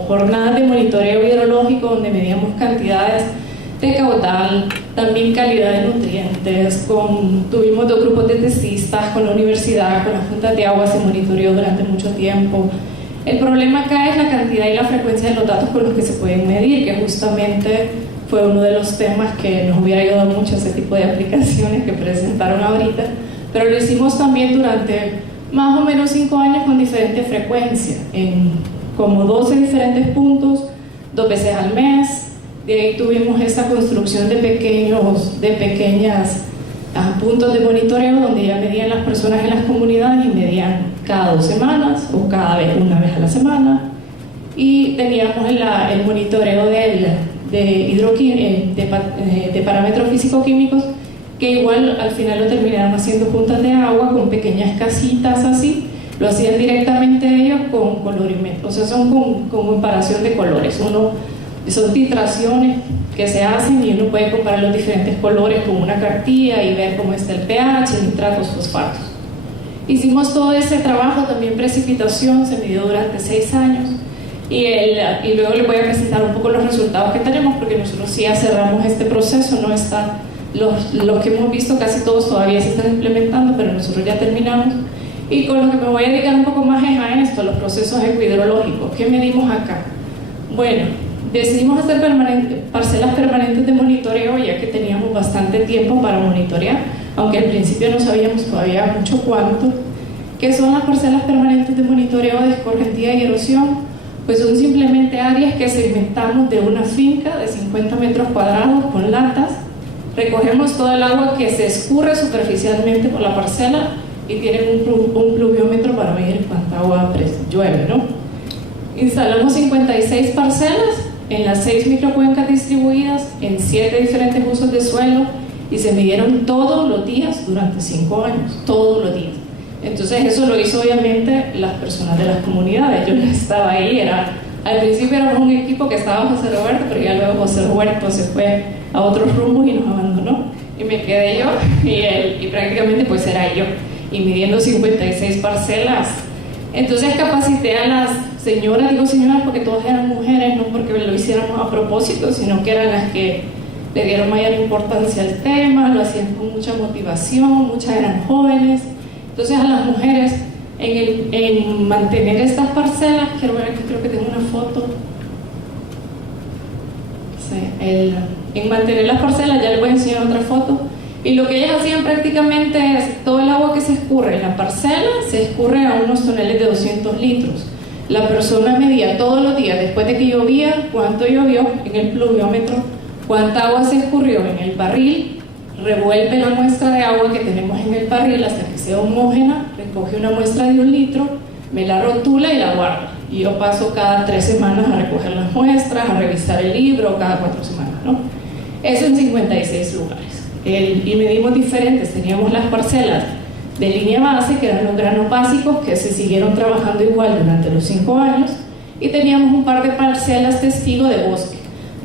jornadas de monitoreo hidrológico donde medíamos cantidades de caudal, también calidad de nutrientes, tuvimos 2 grupos de tesistas con la universidad, con las juntas de agua, se monitoreó durante mucho tiempo. El problema acá es la cantidad y la frecuencia de los datos con los que se pueden medir, que justamente fue uno de los temas que nos hubiera ayudado mucho a ese tipo de aplicaciones que presentaron ahorita, pero lo hicimos también durante más o menos 5 años con diferente frecuencia, en como 12 diferentes puntos, 2 veces al mes. De ahí tuvimos esta construcción de pequeñas puntos de monitoreo donde ya medían las personas en las comunidades y medían cada 2 semanas o una vez a la semana. Y teníamos el monitoreo de parámetros físico-químicos, que igual al final lo terminaron haciendo juntas de agua con pequeñas casitas así. Lo hacían directamente ellos con colorimetría, son con comparación de colores. Son titraciones que se hacen y uno puede comparar los diferentes colores con una cartilla y ver cómo está el pH, nitratos, fosfatos. Hicimos todo ese trabajo, también precipitación, se midió durante 6 años y luego les voy a presentar un poco los resultados que tenemos, porque nosotros sí ya cerramos este proceso, no está, los que hemos visto casi todos todavía se están implementando, pero nosotros ya terminamos. Y con lo que me voy a dedicar un poco más es a esto, los procesos ecohidrológicos. ¿Qué medimos acá? Bueno, decidimos hacer parcelas permanentes de monitoreo, ya que teníamos bastante tiempo para monitorear, aunque al principio no sabíamos todavía mucho cuánto. ¿Qué son las parcelas permanentes de monitoreo de escorrentía y erosión? Pues son simplemente áreas que segmentamos de una finca de 50 metros cuadrados con latas, recogemos todo el agua que se escurre superficialmente por la parcela y tienen un pluviómetro para medir cuánta agua llueve, ¿no? Instalamos 56 parcelas en las 6 microcuencas distribuidas en 7 diferentes usos de suelo y se midieron todos los días durante 5 años, todos los días. Entonces eso lo hizo obviamente las personas de las comunidades. Yo no estaba ahí, al principio éramos un equipo que estaba José Roberto, pero ya luego José Roberto se fue a otros rumbos y nos abandonó y me quedé yo y prácticamente pues era yo, y midiendo 56 parcelas. Entonces capacité a las señoras, digo señoras porque todas eran mujeres, no porque lo hiciéramos a propósito, sino que eran las que le dieron mayor importancia al tema, lo hacían con mucha motivación, muchas eran jóvenes. Entonces a las mujeres en mantener estas parcelas, quiero ver aquí, creo que tengo una foto. Sí, en mantener las parcelas, ya les voy a enseñar otra foto. Y lo que ellas hacían prácticamente es todo el agua que se escurre en la parcela se escurre a unos toneles de 200 litros. La persona medía todos los días, después de que llovía, cuánto llovió en el pluviómetro, cuánta agua se escurrió en el barril, revuelve la muestra de agua que tenemos en el barril hasta que sea homogénea, recoge una muestra de 1 litro, me la rotula y la guarda. Y yo paso cada 3 semanas a recoger las muestras, a revisar el libro, cada 4 semanas, ¿no? Eso en 56 lugares. Y medimos diferentes, teníamos las parcelas de línea base, que eran los granos básicos que se siguieron trabajando igual durante los 5 años, y teníamos un par de parcelas testigo de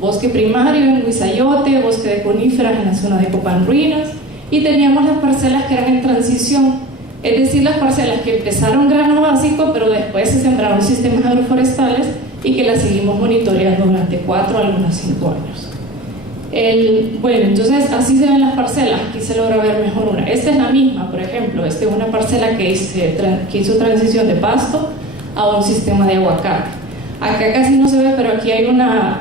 bosque primario en Huizayote, bosque de coníferas en la zona de Copán Ruinas, y teníamos las parcelas que eran en transición, es decir, las parcelas que empezaron grano básico, pero después se sembraron sistemas agroforestales y que las seguimos monitoreando durante 4, algunas 5 años. Bueno, entonces así se ven las parcelas. Aquí se logra ver mejor una. Esta es la misma, por ejemplo. Esta es una parcela que hizo transición de pasto a un sistema de aguacate. Acá casi no se ve, pero aquí hay una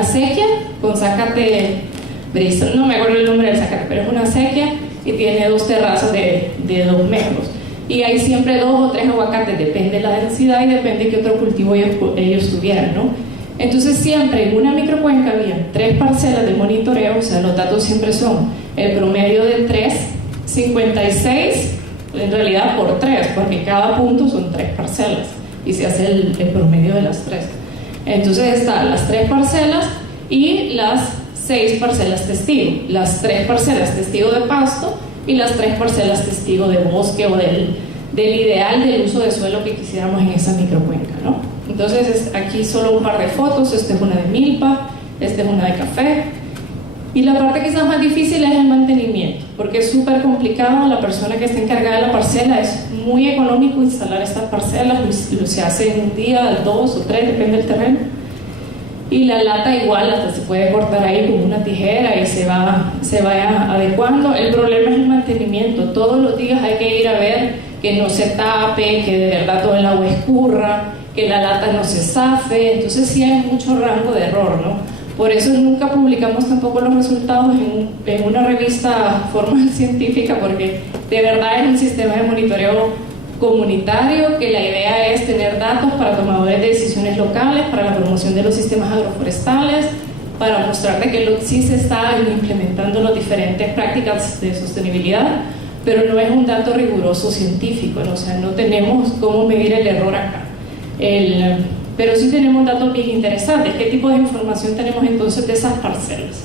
acequia con zacate Bristol. No me acuerdo el nombre del zacate, pero es una acequia y tiene 2 terrazas de 2 metros. Y hay siempre 2 o 3 aguacates, depende de la densidad y depende de qué otro cultivo ellos tuvieran, ¿no? Entonces siempre en una microcuenca había 3 parcelas de monitoreo, o sea, los datos siempre son el promedio de 3, 56, en realidad por 3, porque cada punto son 3 parcelas y se hace el promedio de las 3. Entonces están las 3 parcelas y las 6 parcelas testigo, las 3 parcelas testigo de pasto y las 3 parcelas testigo de bosque o del ideal del uso de suelo que quisiéramos en esa microcuenca, ¿no? Entonces aquí solo un par de fotos. Esta es una de milpa, esta es una de café. Y la parte quizás más difícil es el mantenimiento, porque es súper complicado. La persona que está encargada de la parcela, es muy económico instalar estas parcelas, lo se hace en un día, 2 o 3, depende del terreno. Y la lata igual, hasta se puede cortar ahí con una tijera y se va adecuando. El problema es el mantenimiento. Todos los días hay que ir a ver que no se tape, que de verdad todo el agua escurra, que la lata no se zafe. Entonces sí hay mucho rango de error, ¿no? Por eso nunca publicamos tampoco los resultados en una revista formal científica, porque de verdad es un sistema de monitoreo comunitario, que la idea es tener datos para tomadores de decisiones locales, para la promoción de los sistemas agroforestales, para mostrar de que sí se están implementando las diferentes prácticas de sostenibilidad, pero no es un dato riguroso científico, ¿no? O sea, no tenemos cómo medir el error acá. Pero sí tenemos datos bien interesantes. ¿Qué tipo de información tenemos entonces de esas parcelas?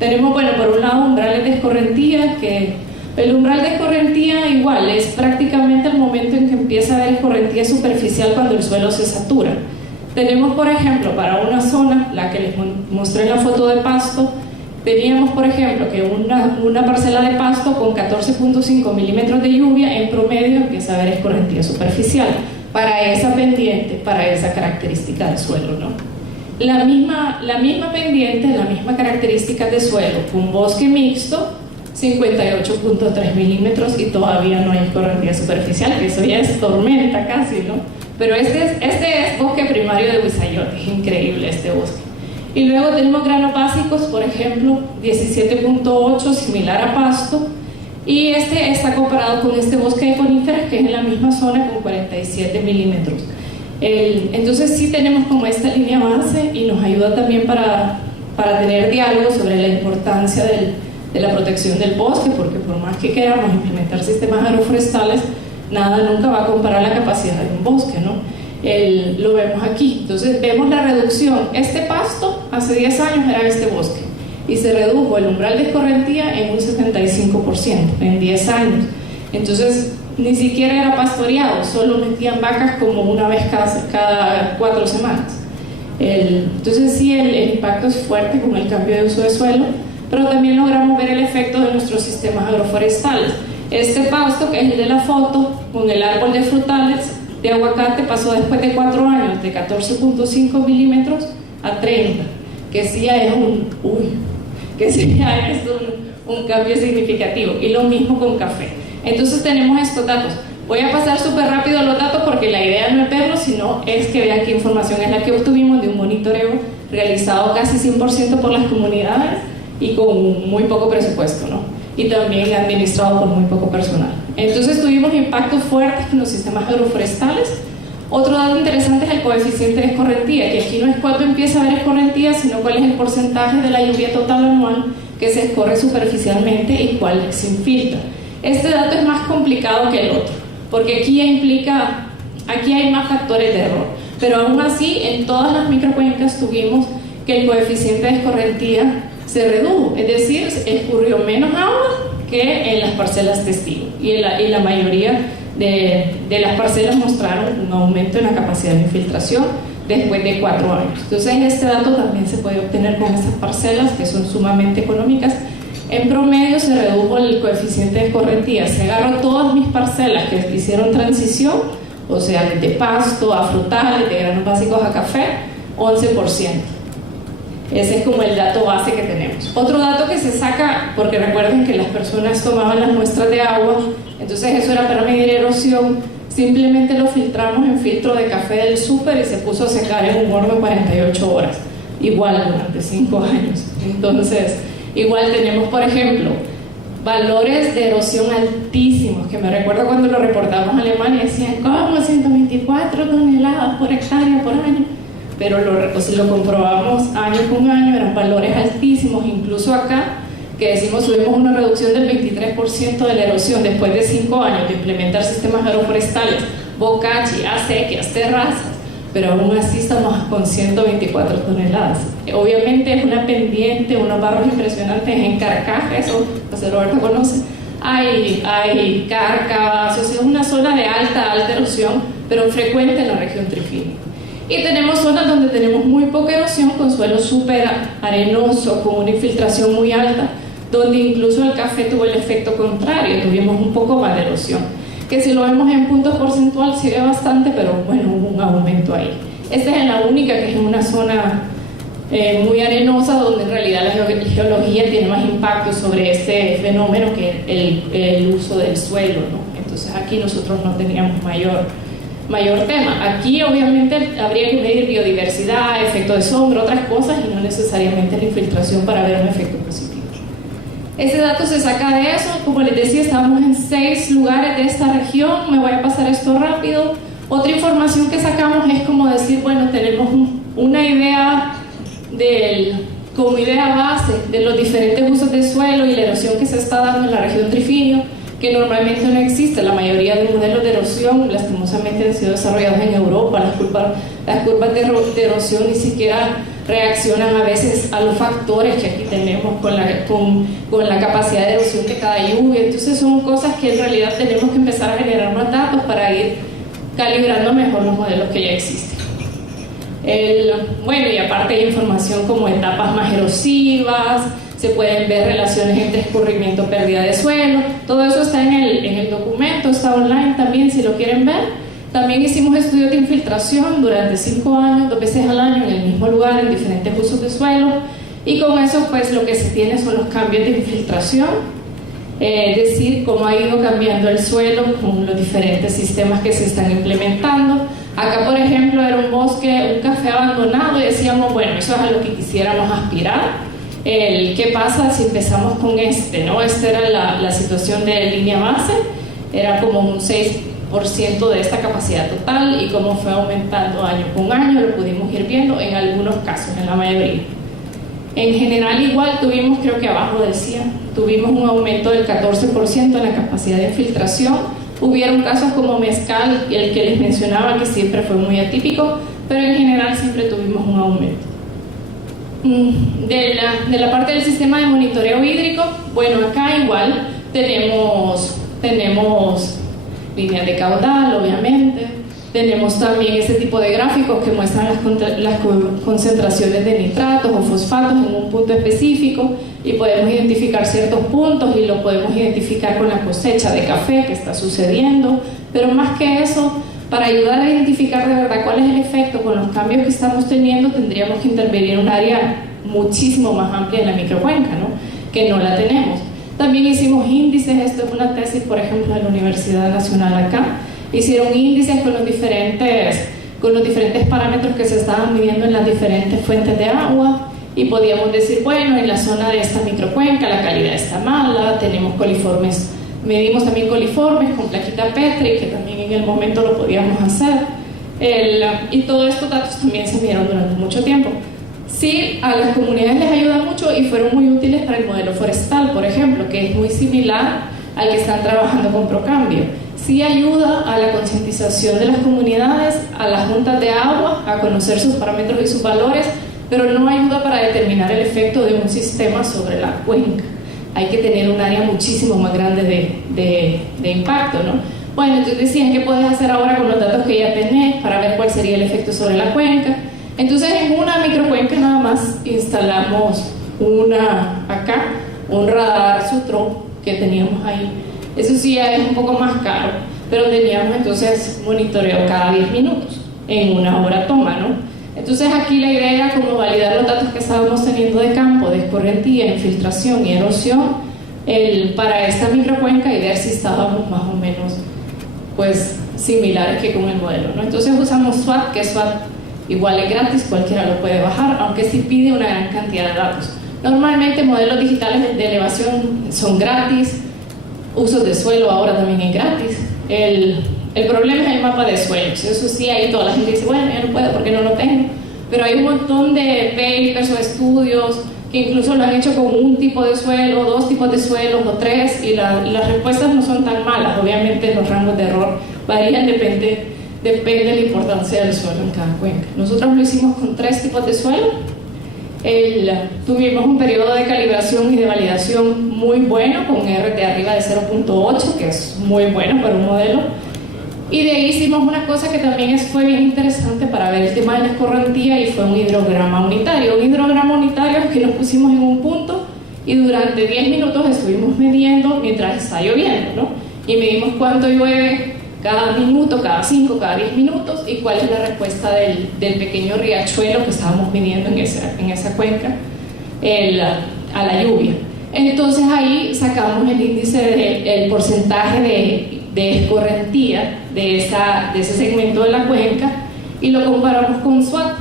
Tenemos, bueno, por un lado umbrales de escorrentía, que el umbral de escorrentía igual es prácticamente el momento en que empieza a haber escorrentía superficial cuando el suelo se satura. Tenemos, por ejemplo, para una zona, la que les mostré en la foto de Pasto, teníamos, por ejemplo, que una parcela de pasto con 14.5 milímetros de lluvia en promedio empieza a haber escorrentía superficial para esa pendiente, para esa característica del suelo, ¿no? La misma pendiente, la misma característica de suelo, un bosque mixto, 58.3 milímetros y todavía no hay escorrentía superficial, que eso ya es tormenta casi, ¿no? Pero este es bosque primario de Huizayote, es increíble este bosque. Y luego tenemos granos básicos, por ejemplo, 17.8, similar a Pasto, y este está comparado con este bosque de coníferas, que es en la misma zona con 47 milímetros. Entonces sí tenemos como esta línea base y nos ayuda también para tener diálogo sobre la importancia de la protección del bosque, porque por más que queramos implementar sistemas agroforestales, nada nunca va a comparar la capacidad de un bosque, ¿no? Lo vemos aquí. Entonces vemos la reducción. Este pasto hace 10 años era este bosque y se redujo el umbral de escorrentía en un 75% en 10 años. Entonces ni siquiera era pastoreado, solo metían vacas como una vez cada 4 semanas. Entonces sí, el impacto es fuerte con el cambio de uso de suelo, pero también logramos ver el efecto de nuestros sistemas agroforestales. Este pasto, que es el de la foto, con el árbol de frutales de aguacate, pasó después de 4 años de 14.5 milímetros a 30, que sí es un cambio significativo. Y lo mismo con café. Entonces tenemos estos datos. Voy a pasar súper rápido los datos porque la idea no es verlos, sino es que vean qué información es la que obtuvimos de un monitoreo realizado casi 100% por las comunidades y con muy poco presupuesto, ¿no? Y también administrado por muy poco personal. Entonces tuvimos impactos fuertes en los sistemas agroforestales. Otro dato interesante es el coeficiente de escorrentía, que aquí no es cuánto empieza a haber escorrentía, sino cuál es el porcentaje de la lluvia total anual que se escorre superficialmente y cuál se infiltra. Este dato es más complicado que el otro, porque aquí hay más factores de error, pero aún así en todas las microcuencas tuvimos que el coeficiente de escorrentía se redujo, es decir, escurrió menos agua que en las parcelas testigo, y la mayoría de las parcelas mostraron un aumento en la capacidad de infiltración después de 4 años. Entonces este dato también se puede obtener con estas parcelas que son sumamente económicas. En promedio se redujo el coeficiente de escorrentía. Se agarró todas mis parcelas que hicieron transición, o sea, de pasto a frutales, de granos básicos a café, 11%. Ese es como el dato base que tenemos. Otro dato que se saca, porque recuerden que las personas tomaban las muestras de agua, entonces eso era para medir erosión, simplemente lo filtramos en filtro de café del súper y se puso a secar en un horno 48 horas, igual durante 5 años. Entonces, igual tenemos, por ejemplo, valores de erosión altísimos, que me recuerdo cuando lo reportamos a Alemania, decían, ¿cómo? 124 toneladas por hectárea por año. Pero lo comprobamos año con año, eran valores altísimos. Incluso acá, que decimos tuvimos una reducción del 23% de la erosión después de 5 años de implementar sistemas agroforestales, bocachi, acequias, terrazas, pero aún así estamos con 124 toneladas. Obviamente es una pendiente, unos barros impresionantes en Carcaja, eso José Roberto conoce. Hay cárcavas, o sea, es una zona de alta erosión, pero frecuente en la región trifina. Y tenemos zonas donde tenemos muy poca erosión, con suelo súper arenoso, con una infiltración muy alta, donde incluso el café tuvo el efecto contrario, tuvimos un poco más de erosión, que si lo vemos en puntos porcentual sí ve bastante, pero bueno, hubo un aumento ahí. Esta es la única que es en una zona muy arenosa, donde en realidad la geología tiene más impacto sobre este fenómeno que el uso del suelo, ¿no? Entonces aquí nosotros no teníamos mayor tema. Aquí obviamente habría que medir biodiversidad, efecto de sombra, otras cosas, y no necesariamente la infiltración para ver un efecto positivo. Ese dato se saca de eso. Como les decía, estamos en 6 lugares de esta región. Me voy a pasar esto rápido. Otra información que sacamos es como decir, bueno, tenemos una idea como idea base de los diferentes usos de suelo y la erosión que se está dando en la región Trifinio, que normalmente no existe. La mayoría de modelos de erosión lastimosamente han sido desarrollados en Europa. Las curvas de erosión ni siquiera reaccionan a veces a los factores que aquí tenemos con la capacidad de erosión de cada lluvia. Entonces son cosas que en realidad tenemos que empezar a generar más datos para ir calibrando mejor los modelos que ya existen. Bueno, y aparte hay información como etapas más erosivas, se pueden ver relaciones entre escurrimiento, pérdida de suelo, todo eso está en el documento, está online también si lo quieren ver. También hicimos estudios de infiltración durante 5 años, 2 veces al año en el mismo lugar, en diferentes usos de suelo, y con eso pues lo que se tiene son los cambios de infiltración, es decir, cómo ha ido cambiando el suelo con los diferentes sistemas que se están implementando. Acá, por ejemplo, era un bosque, un café abandonado, y decíamos, bueno, eso es a lo que quisiéramos aspirar. ¿Qué pasa si empezamos con ¿no? Esta era la situación de línea base, era como un 6% de esta capacidad total, y cómo fue aumentando año con año, lo pudimos ir viendo en algunos casos, en la mayoría. En general igual tuvimos, creo que abajo decía, tuvimos un aumento del 14% en la capacidad de infiltración. Hubieron casos como Mezcal, el que les mencionaba, que siempre fue muy atípico, pero en general siempre tuvimos un aumento. De la parte del sistema de monitoreo hídrico, bueno, acá igual tenemos líneas de caudal, obviamente. Tenemos también ese tipo de gráficos que muestran las concentraciones de nitratos o fosfatos en un punto específico, y podemos identificar ciertos puntos y lo podemos identificar con la cosecha de café que está sucediendo. Pero más que eso, para ayudar a identificar de verdad cuál es el efecto con los cambios que estamos teniendo, tendríamos que intervenir en un área muchísimo más amplia en la microcuenca, ¿no? Que no la tenemos. También hicimos índices. Esto es una tesis, por ejemplo, de la Universidad Nacional acá. Hicieron índices con los diferentes parámetros que se estaban midiendo en las diferentes fuentes de agua, y podíamos decir, bueno, en la zona de esta microcuenca la calidad está mala, tenemos coliformes, medimos también coliformes con plaquita Petri, que también en el momento lo podíamos hacer, y todos estos datos también se midieron durante mucho tiempo. Sí, a las comunidades les ayuda mucho y fueron muy útiles para el modelo forestal, por ejemplo, que es muy similar al que están trabajando con Procambio. Sí ayuda a la concientización de las comunidades, a las juntas de agua, a conocer sus parámetros y sus valores, pero no ayuda para determinar el efecto de un sistema sobre la cuenca. Hay que tener un área muchísimo más grande de impacto, ¿no? Bueno, entonces decían, ¿qué puedes hacer ahora con los datos que ya tenés para ver cuál sería el efecto sobre la cuenca? Entonces, en una microcuenca nada más instalamos un radar Sutro que teníamos ahí. Eso sí ya es un poco más caro, pero teníamos entonces monitoreo cada 10 minutos en una hora toma, ¿no? Entonces aquí la idea era como validar los datos que estábamos teniendo de campo, de escorrentía, infiltración y erosión para esta microcuenca, y ver si estábamos más o menos pues similares que con el modelo, ¿no? Entonces usamos SWAT, que SWAT igual es gratis, cualquiera lo puede bajar, aunque sí pide una gran cantidad de datos. Normalmente modelos digitales de elevación son gratis, usos de suelo ahora también es gratis. El problema es el mapa de suelos. Eso sí, ahí toda la gente dice, bueno, ya no puedo porque no lo tengo. Pero hay un montón de papers o estudios que incluso lo han hecho con un tipo de suelo, 2 tipos de suelos o 3, y las respuestas no son tan malas. Obviamente los rangos de error varían, depende de la importancia del suelo en cada cuenca. Nosotros lo hicimos con 3 tipos de suelo. Tuvimos un periodo de calibración y de validación muy bueno, con R de arriba de 0.8, que es muy bueno para un modelo. Y de ahí hicimos una cosa que también fue bien interesante para ver el tema de la escorrentía, y fue un hidrograma unitario. Un hidrograma unitario es que nos pusimos en un punto y durante 10 minutos estuvimos midiendo mientras está lloviendo, ¿no? Y medimos cuánto llueve cada minuto, cada 5, cada 10 minutos, y cuál es la respuesta del pequeño riachuelo que estábamos midiendo en esa cuenca a la lluvia. Entonces ahí sacamos el índice el porcentaje de escorrentía de ese segmento de la cuenca y lo comparamos con SWAT,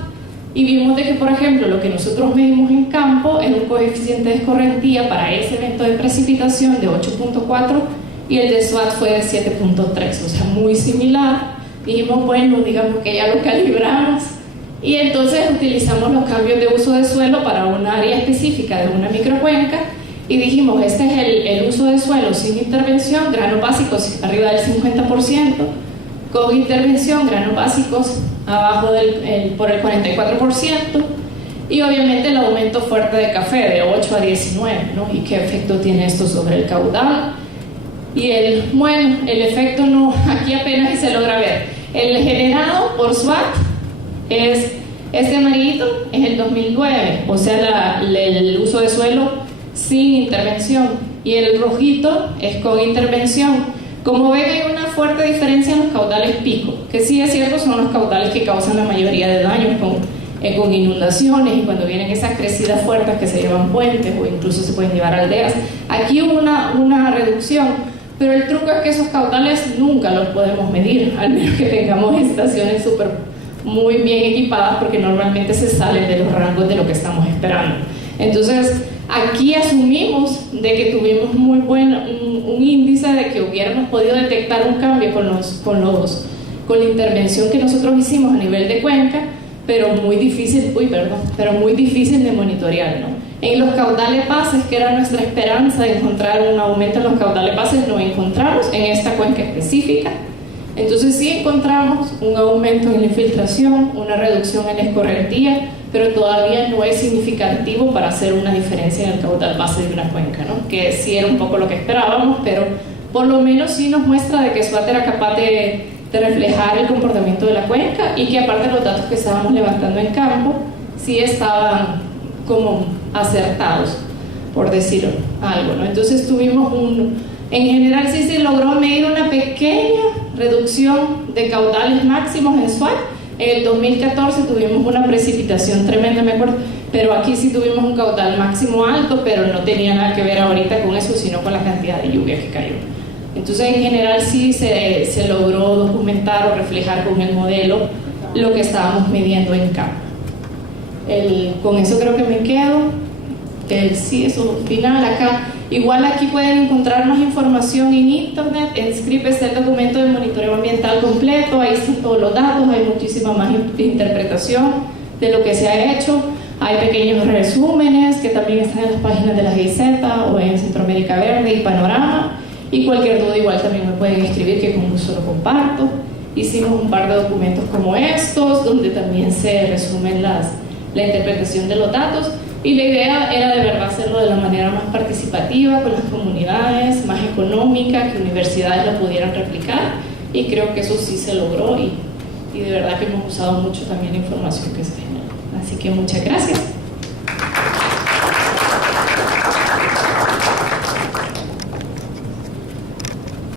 y vimos de que, por ejemplo, lo que nosotros medimos en campo es un coeficiente de escorrentía para ese evento de precipitación de 8.4 y el de SWAT fue de 7.3, o sea, muy similar. Dijimos, bueno, digamos que ya lo calibramos, y entonces utilizamos los cambios de uso de suelo para un área específica de una microcuenca, y dijimos, este es el uso de suelo sin intervención, granos básicos arriba del 50%, con intervención, granos básicos abajo por el 44%, y obviamente el aumento fuerte de café de 8 a 19, ¿no? ¿Y qué efecto tiene esto sobre el caudal? Y el efecto no, aquí apenas se logra ver. El generado por SWAT es este amarillito, es el 2009, o sea, el uso de suelo sin intervención, y el rojito es con intervención. Como ven, hay una fuerte diferencia en los caudales pico, que sí es cierto, son los caudales que causan la mayoría de daños con inundaciones y cuando vienen esas crecidas fuertes que se llevan puentes o incluso se pueden llevar aldeas. Aquí hubo una reducción, pero el truco es que esos caudales nunca los podemos medir, al menos que tengamos estaciones muy bien equipadas, porque normalmente se salen de los rangos de lo que estamos esperando. Entonces, aquí asumimos de que tuvimos muy un índice de que hubiéramos podido detectar un cambio con la intervención que nosotros hicimos a nivel de cuenca, pero muy difícil de monitorear, ¿no? En los caudales bases, que era nuestra esperanza de encontrar un aumento en los caudales bases, no encontramos en esta cuenca específica. Entonces sí encontramos un aumento en la infiltración, una reducción en la escorrentía, pero todavía no es significativo para hacer una diferencia en el caudal base de una cuenca, ¿no? Que sí era un poco lo que esperábamos, pero por lo menos sí nos muestra de que SWAT era capaz de reflejar el comportamiento de la cuenca, y que aparte de los datos que estábamos levantando en campo sí estaban como acertados, por decir algo, ¿no? Entonces tuvimos en general sí se logró medir una pequeña reducción de caudales máximos en SWAT. En el 2014 tuvimos una precipitación tremenda, me acuerdo, pero aquí sí tuvimos un caudal máximo alto, pero no tenía nada que ver ahorita con eso, sino con la cantidad de lluvia que cayó. Entonces, en general sí se logró documentar o reflejar con el modelo lo que estábamos midiendo en campo. Con eso creo que me quedo. Sí, eso final acá. Igual aquí pueden encontrar más información en internet. En Scrip está el documento de monitoreo ambiental completo, ahí están todos los datos, hay muchísima más interpretación de lo que se ha hecho. Hay pequeños resúmenes que también están en las páginas de la GIZ o en Centroamérica Verde y Panorama. Y cualquier duda igual también me pueden escribir, que con gusto lo comparto. Hicimos un par de documentos como estos, donde también se resumen la interpretación de los datos. Y la idea era de verdad hacerlo de la manera más participativa, con las comunidades, más económica, que universidades lo pudieran replicar, y creo que eso sí se logró, y de verdad que hemos usado mucho también la información que se generó. Así que muchas gracias.